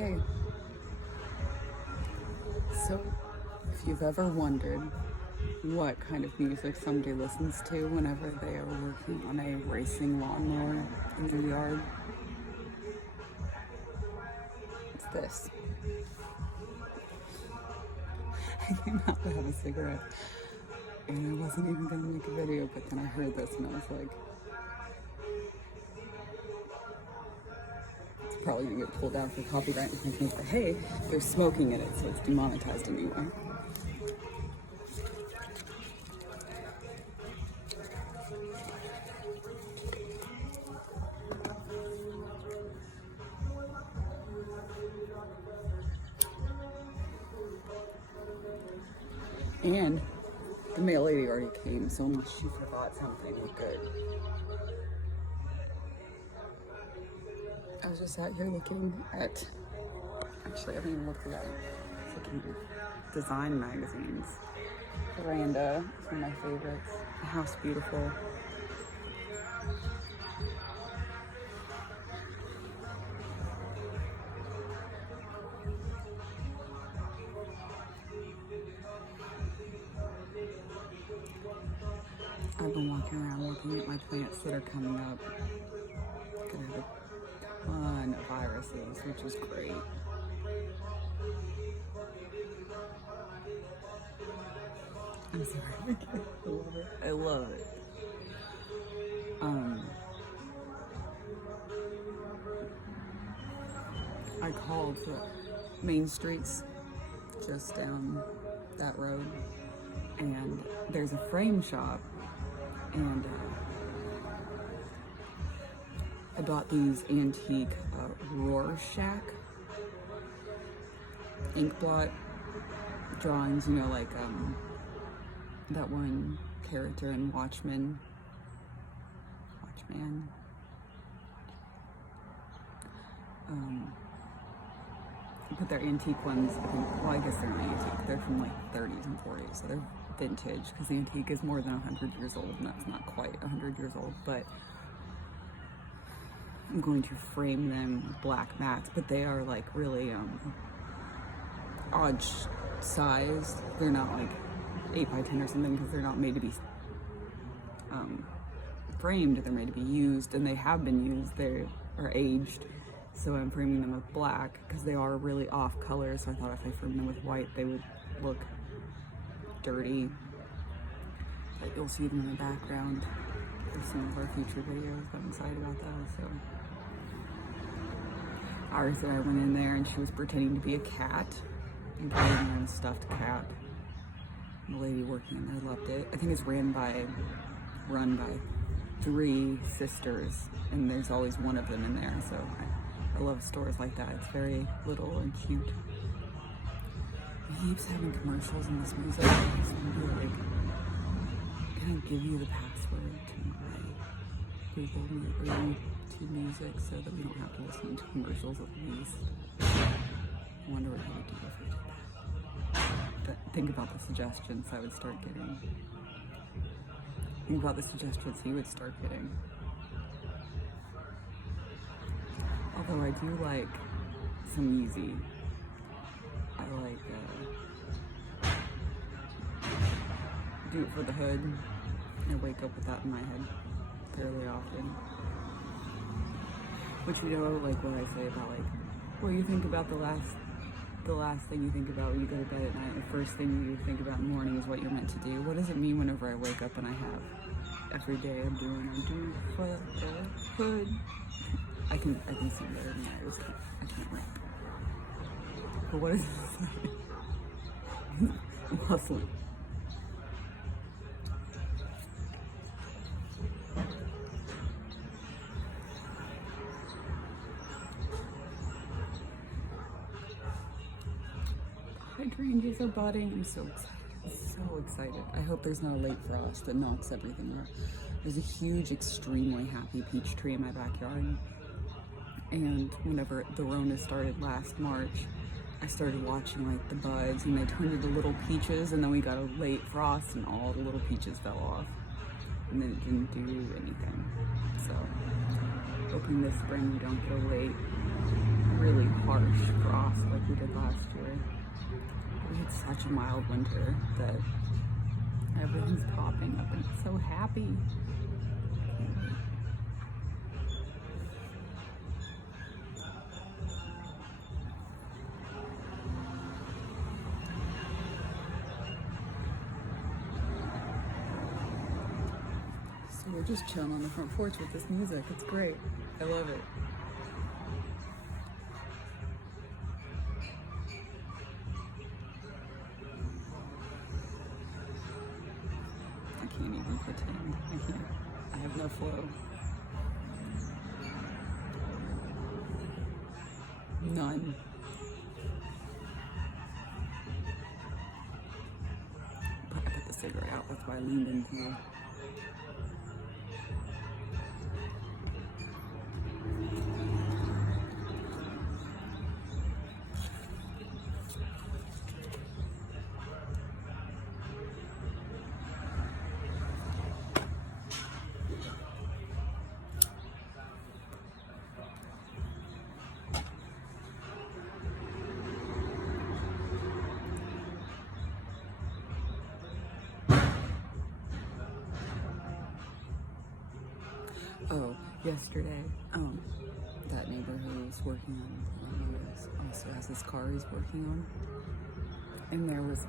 Okay, so if you've ever wondered what kind of music somebody listens to whenever they are working on a racing lawnmower in the yard, it's this. I came out to have a cigarette and I wasn't even going to make a video, but then I heard this and I was like, it's probably going to get pulled down for copyright infringement, but hey, there's smoking in it, so it's demonetized anyway. And the mail lady already came, so unless she forgot something, we're good. I was just out here looking at, actually I haven't even looked at that. I was looking at design magazines. Veranda is one of my favorites. The House Beautiful. I've been walking around looking at my plants that are coming up. Gonna have a ton of viruses, which is great. I'm sorry. I love it. I love it. I called Main Streets just down that road, and there's a frame shop, and I bought these antique Rorschach ink blot drawings, you know, like that one character in Watchmen. But they're antique ones. Well, I guess they're not antique. They're from like 30s and 40s, so they're vintage, because antique is more than 100 years old, and that's not quite 100 years old, but I'm going to frame them with black mats, but they are like really odd size. They're not like 8 by 10 or something, because they're not made to be framed. They're made to be used, and they have been used. They are aged, so I'm framing them with black because they are really off color. So I thought if I framed them with white, they would look dirty. But you'll see them in the background for some of our future videos. I'm excited about that. So ours and I went in there, and she was pretending to be a cat and playing her own stuffed cat. The lady working in there loved it. I think it's run by 3 sisters, and there's always one of them in there. So I love stores like that. It's very little and cute. He keeps having commercials in this music. So I'm like, can I give you the password to my Google music so that we don't have to listen to commercials at least? I wonder what he would do if I did that. But think about the suggestions I would start getting. Think about the suggestions he would start getting. Although I do like some Yeezy. I like Do It For The Hood. I wake up with that in my head fairly often. Which, you know, like what I say about like, well, you think about the last thing you think about when you go to bed at night, the first thing you think about in the morning is what you're meant to do. What does it mean whenever I wake up and I have every day I'm doing for the hood? I can sing better than I can't rap. But what is it? I'm hustling. Hydrangeas are budding. I'm so excited. I'm so excited. I hope there's not a late frost that knocks everything out. There's a huge, extremely happy peach tree in my backyard. And whenever the Rona started last March, I started watching like the buds, and they turned into little peaches, and then we got a late frost and all the little peaches fell off. And then it didn't do anything. So hoping this spring we don't get a late, really harsh frost. we did last year. We had such a mild winter that everything's popping up and it's so happy. So we're just chilling on the front porch with this music. It's great. I love it. I can't even pretend. I can't. I have no flow. None. I put the cigarette out. That's why I leaned into it. Oh, yesterday, that neighbor who was working on, also has this car he's working on, and there was,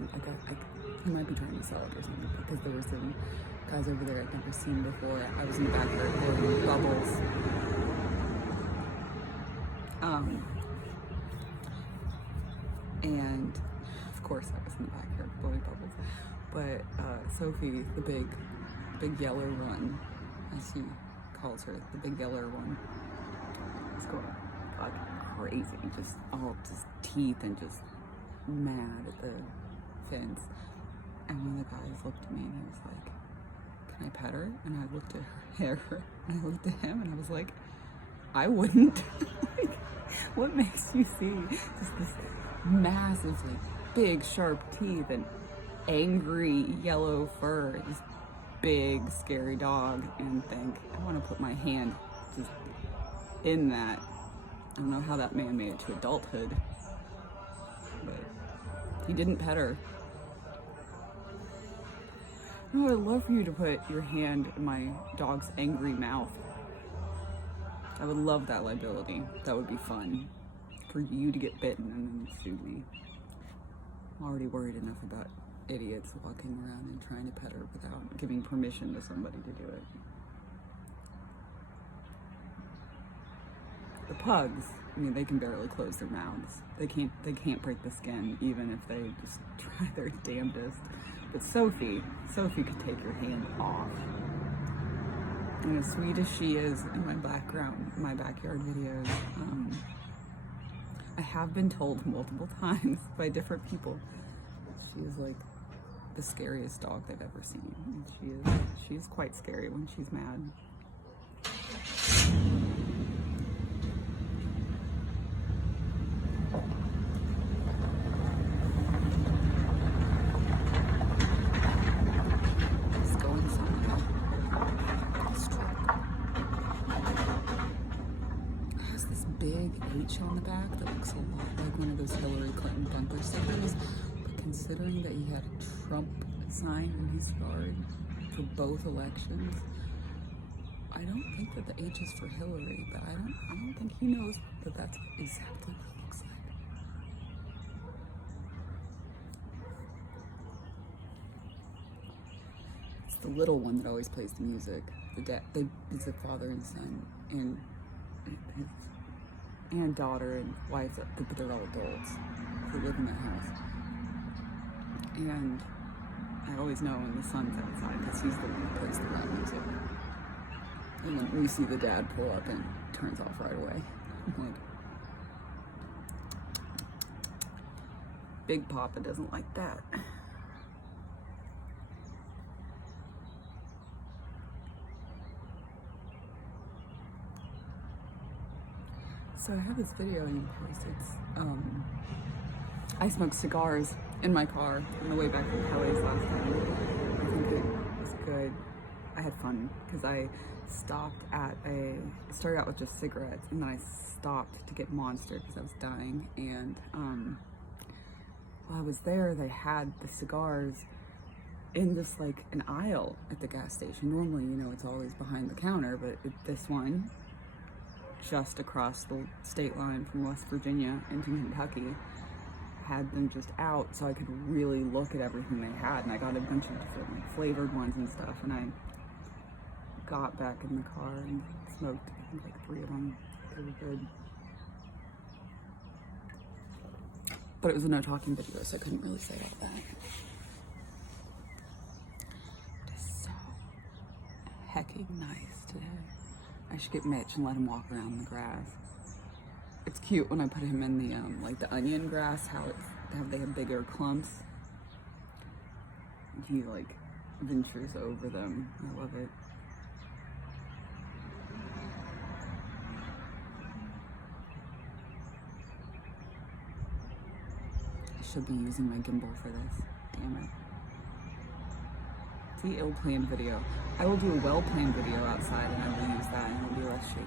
he might be trying to sell it or something, because there were some guys over there I'd never seen before. I was in the backyard blowing bubbles. And of course I was in the backyard blowing bubbles, but Sophie, the big yellow one, as he calls her, the big yellow one, was going like crazy, just teeth and just mad at the fence. And one of the guys looked at me and he was like, "Can I pet her?" And I looked at her hair and I looked at him and I was like, "I wouldn't." Like, what makes you see just this massively big sharp teeth and angry yellow fur, this big scary dog, and think, I want to put my hand just in that? I don't know how that man made it to adulthood, but he didn't pet her. No, I'd love for you to put your hand in my dog's angry mouth. I would love that liability. That would be fun. For you to get bitten and then sue me. I'm already worried enough about idiots walking around and trying to pet her without giving permission to somebody to do it. The pugs, I mean, they can barely close their mouths. They can't break the skin, even if they just try their damnedest. But Sophie could take your hand off. And as sweet as she is in my backyard videos, I have been told multiple times by different people she is like the scariest dog they've ever seen. And she is quite scary when she's mad. Big H on the back that looks a lot like one of those Hillary Clinton bumper stickers, but considering that he had a Trump sign when he starred for both elections, I don't think that the H is for Hillary, but I don't think he knows that that's exactly what it looks like. It's the little one that always plays the music. It's a father and son, and daughter and wife, but they're all adults who live in that house. And I always know when the son's outside because he's the one who plays the loud music. And then we see the dad pull up and turns off right away. I'm like, Big Papa doesn't like that. So I have this video in post. It's I smoked cigars in my car on the way back from Kelly's last time. I think it was good. I had fun because I stopped at I started out with just cigarettes, and then I stopped to get Monster because I was dying. And while I was there, they had the cigars in just like an aisle at the gas station. Normally, you know, it's always behind the counter, but this one, just across the state line from West Virginia into Kentucky, had them just out, so I could really look at everything they had. And I got a bunch of different like flavored ones and stuff, and I got back in the car and smoked, I think, like 3 of them. They were good. But it was a no talking video, so I couldn't really say all that. It's so hecking nice today. I should get Mitch and let him walk around the grass. It's cute when I put him in the like the onion grass, how they have bigger clumps. He like ventures over them. I love it. I should be using my gimbal for this. Damn it. It's the ill-planned video. I will do a well-planned video outside and I will use that and it'll be less shaky.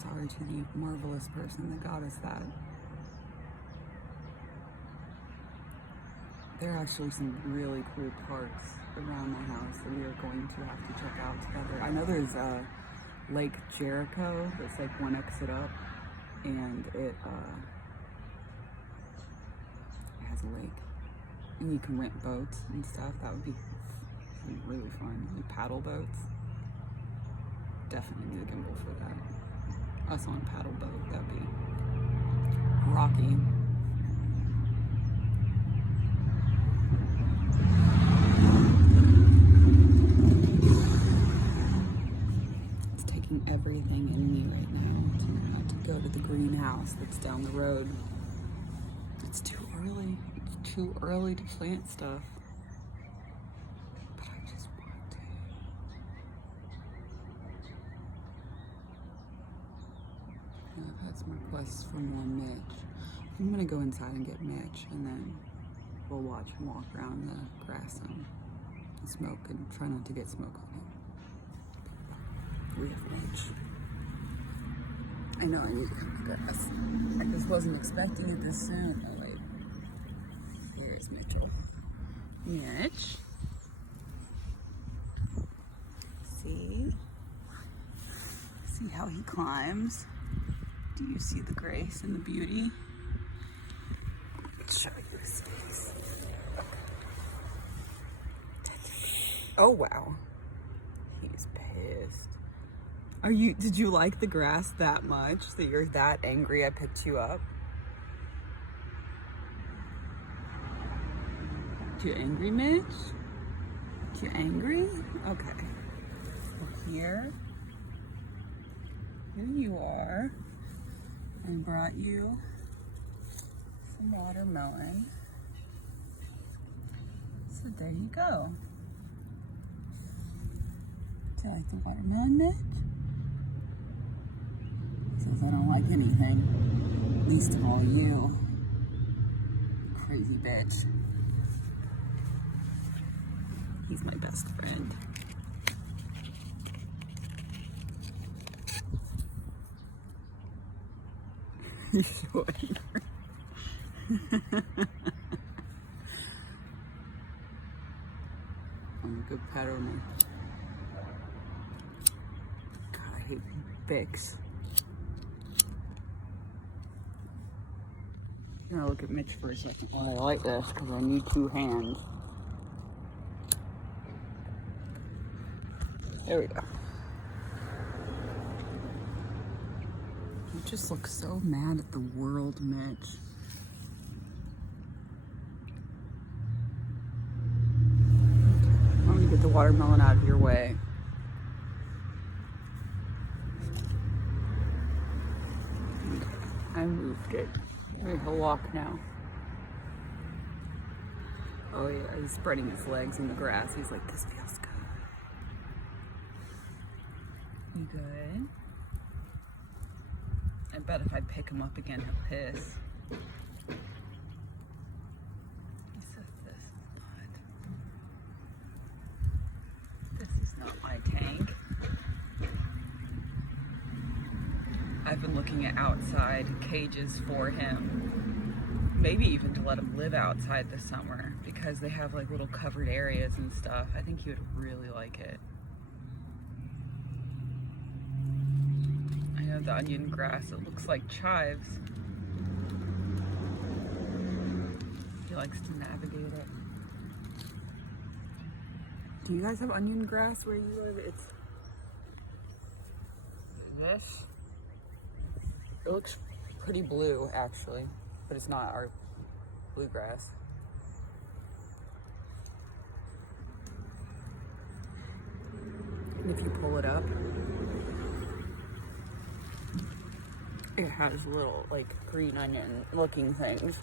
Sorry to the marvelous person that got us that. There are actually some really cool parks around my house that we are going to have to check out together. I know there's Lake Jericho that's like one exit up, and it has a lake, and you can rent boats and stuff. That would be really fun. Like paddle boats. Definitely need a gimbal for that. Us on a paddle boat, that'd be rocky. It's taking everything in me right now to go to the greenhouse that's down the road. It's too early. It's too early to plant stuff. But I just want to. I've had some requests for more Mitch. I'm gonna go inside and get Mitch, and then we'll watch him walk around the grass and smoke, and try not to get smoke on him. We have Mitch. I know I need to cut the grass. I just wasn't expecting it this soon. Oh wait. Here's Mitchell. Mitch. See? See how he climbs? Do you see the grace and the beauty? Let's show you his face. Oh wow. He's pissed. Did you like the grass that much that you're that angry I picked you up? You angry, Mitch? You angry? Okay. Well, here you are. I brought you some watermelon. So there you go. Do you like the watermelon, Mitch? Says I don't like anything. Least of all you. Crazy bitch. He's my best friend. You sure? I'm a good pet owner. God, I hate Vicks. I'm gonna look at Mitch for a second. Oh, I like this because I need 2 hands. There we go. You just look so mad at the world, Mitch. I'm gonna get the watermelon out of your way. Okay, I moved it. Maybe he'll walk now. Oh yeah, he's spreading his legs in the grass. He's like, this feels good. You good? I bet if I pick him up again, he'll hiss. He says this is not my tank. I've been looking at outside cages for him. Maybe even to let him live outside this summer because they have like little covered areas and stuff. I think he would really like it. I know the onion grass, it looks like chives. He likes to navigate it. Do you guys have onion grass where you live? It's this. It looks pretty blue actually, but it's not our bluegrass. And if you pull it up, it has little like green onion looking things.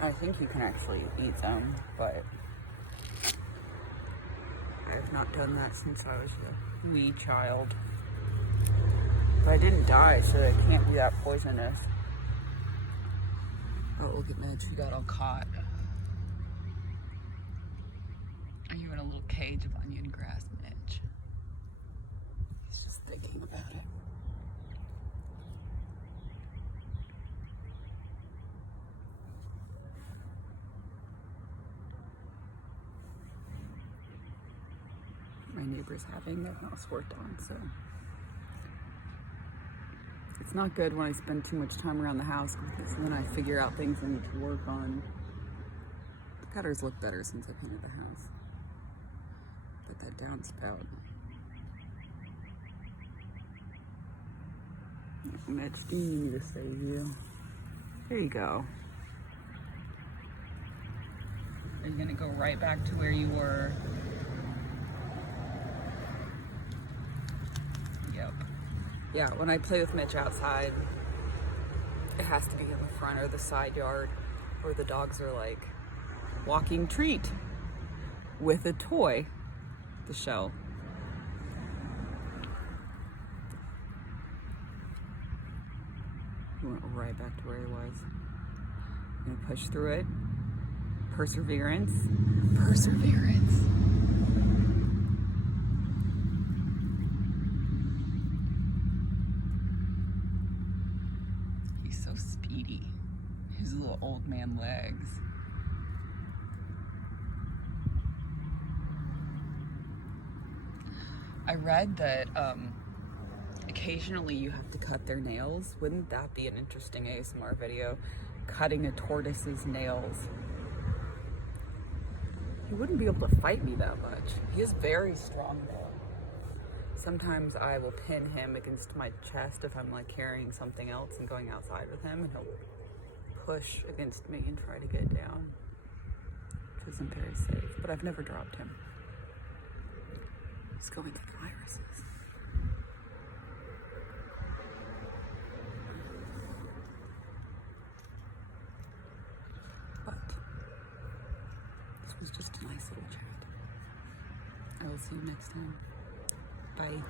I think you can actually eat them, but I have not done that since I was a wee child. But I didn't die, so it can't be that poisonous. Oh, look at Mitch, we got all caught. Are you in a little cage of onion grass, Mitch? He's just thinking about it. My neighbor's having their house worked on, so it's not good when I spend too much time around the house because then I figure out things I need to work on. The gutters look better since I painted the house. But that downspout. Mitch, do you need me to save you? There you go. Are you gonna go right back to where you were? Yep. Yeah, when I play with Mitch outside, it has to be in the front or the side yard where the dogs are like walking treat with a toy, the shell. He went right back to where he was. I'm gonna push through it. Perseverance. Perseverance. He's so speedy. His little old man legs. I read that occasionally you have to cut their nails. Wouldn't that be an interesting ASMR video? Cutting a tortoise's nails. He wouldn't be able to fight me that much. He is very strong though. Sometimes I will pin him against my chest if I'm like carrying something else and going outside with him, and he'll push against me and try to get down, which isn't very safe, but I've never dropped him. He's going through the irises. But this was just a nice little chat. I will see you next time. Bye.